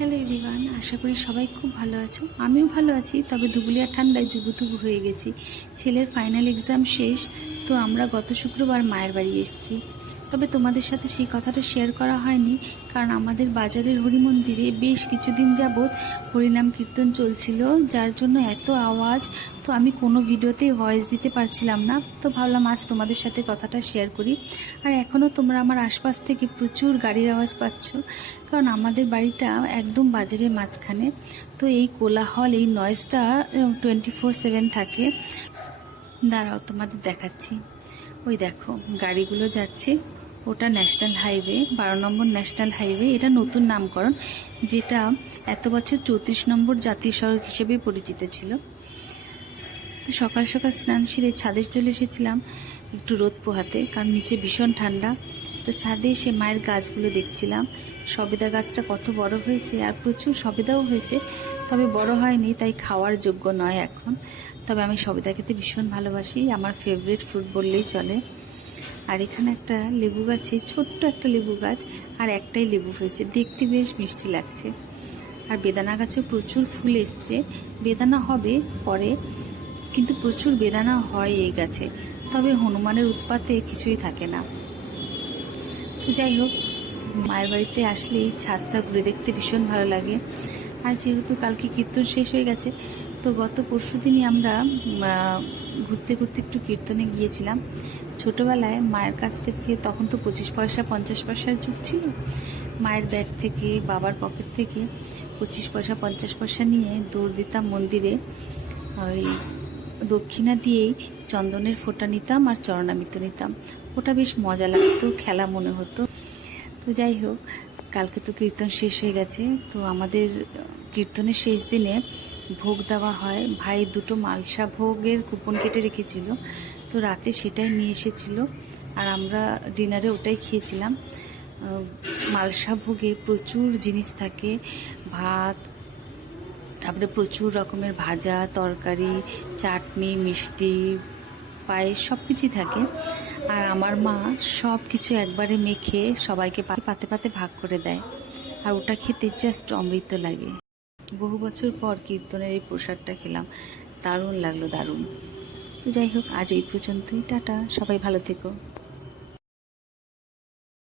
Hello everyone, আশা করি সবাই খুব ভালো আছো। আমিও ভালো আছি, তবে দুবুলিয়া ঠান্ডায় জুবুথুবু হয়ে গেছি। ছেলের ফাইনাল এক্সাম শেষ, তো আমরা গত শুক্রবার মায়ের বাড়ি এসেছি। তবে তোমাদের সাথে সেই কথাটা শেয়ার করা হয়নি, কারণ আমাদের বাজারের হরিমন্দিরে বেশ কিছুদিন যাবৎ হরিনাম কীর্তন চলছিল, যার জন্য এত আওয়াজ, তো আমি কোনো ভিডিওতে ভয়েস দিতে পারছিলাম না। তো ভাবলাম আজ তোমাদের সাথে কথাটা শেয়ার করি। আর এখনও তোমরা আমার আশপাশ থেকে প্রচুর গাড়ির আওয়াজ পাচ্ছ, কারণ আমাদের বাড়িটা একদম বাজারের মাঝখানে। তো এই কোলাহল, এই নয়েজটা 24/7 থাকে। দাঁড়াও তোমাদের দেখাচ্ছি। ওই দেখো গাড়িগুলো যাচ্ছে, ওটা ন্যাশনাল হাইওয়ে, 12 নম্বর ন্যাশনাল হাইওয়ে। এটা নতুন নামকরণ, যেটা এত বছর 34 নম্বর জাতীয় সড়ক হিসেবে পরিচিত ছিল। তো সকাল সকাল স্নান সেরে ছাদে চলে এসেছিলাম একটু রোদ পোহাতে, কারণ নিচে ভীষণ ঠান্ডা। তো ছাদে এসে মায়ের গাছগুলো দেখছিলাম। সবেদা গাছটা কত বড় হয়েছে, আর প্রচুর সবেদাও হয়েছে, তবে বড় হয়নি, তাই খাওয়ার যোগ্য নয় এখন। তবে আমি সবেদা খেতে ভীষণ ভালোবাসি, আমার ফেভারিট ফ্রুট বললেই চলে। আর এখানে একটা লেবু গাছে, ছোট্ট একটা লেবু গাছ, আর একটাই লেবু হয়েছে, দেখতে বেশ মিষ্টি লাগছে। আর বেদানা গাছেও প্রচুর ফুল এসছে। বেদানা হবে পরে, কিন্তু প্রচুর বেদানা হয় এই গাছে, তবে হনুমানের উৎপাতে কিছুই থাকে না। তো যাই হোক, মায়ের বাড়িতে আসলে এই ছাদটা ঘুরে দেখতে ভীষণ ভালো লাগে। আর যেহেতু কালকে কীর্তন শেষ হয়ে গেছে, তো গত পরশু দিনই আমরা ঘুরতে ঘুরতে একটু কীর্তনে গিয়েছিলাম। ছোটোবেলায় মায়ের কাছ থেকে, তখন তো 25 পয়সা 50 পয়সার যুগ ছিল, মায়ের ব্যাগ থেকে, বাবার পকেট থেকে 25 পয়সা 50 পয়সা নিয়ে দৌড় দিতাম মন্দিরে। ওই দক্ষিণা দিয়েই চন্দনের ফোঁটা নিতাম আর চরণামৃত নিতাম। ওটা বেশ মজা লাগতো, খেলা মনে হতো। তো যাই হোক, কালকে তো কীর্তন শেষ হয়ে গেছে। তো আমাদের কীর্তনের শেষ দিনে ভোগ দেওয়া হয়। ভাই 2টো মালসা ভোগের কুপন কেটে রেখেছিল, তো রাতে সেটাই নিয়ে এসেছিল, আর আমরা ডিনারে ওটাই খেয়েছিলাম। মালসা ভোগে প্রচুর জিনিস থাকে, ভাত, তারপরে প্রচুর রকমের ভাজা, তরকারি, চাটনি, মিষ্টি, পায়েস, সব কিছুই থাকে। আর আমার মা সব কিছু একবারে মেখে সবাইকে পাতে পাতে ভাগ করে দেয়, আর ওটা খেতে জাস্ট অমৃত লাগে। বহু বছর পর কীর্তনের এই প্রসাদটা খেলাম, দারুণ লাগলো, দারুণ। যাই হোক, আজ এই পর্যন্তই। টাটা, সবাই ভালো থেকো।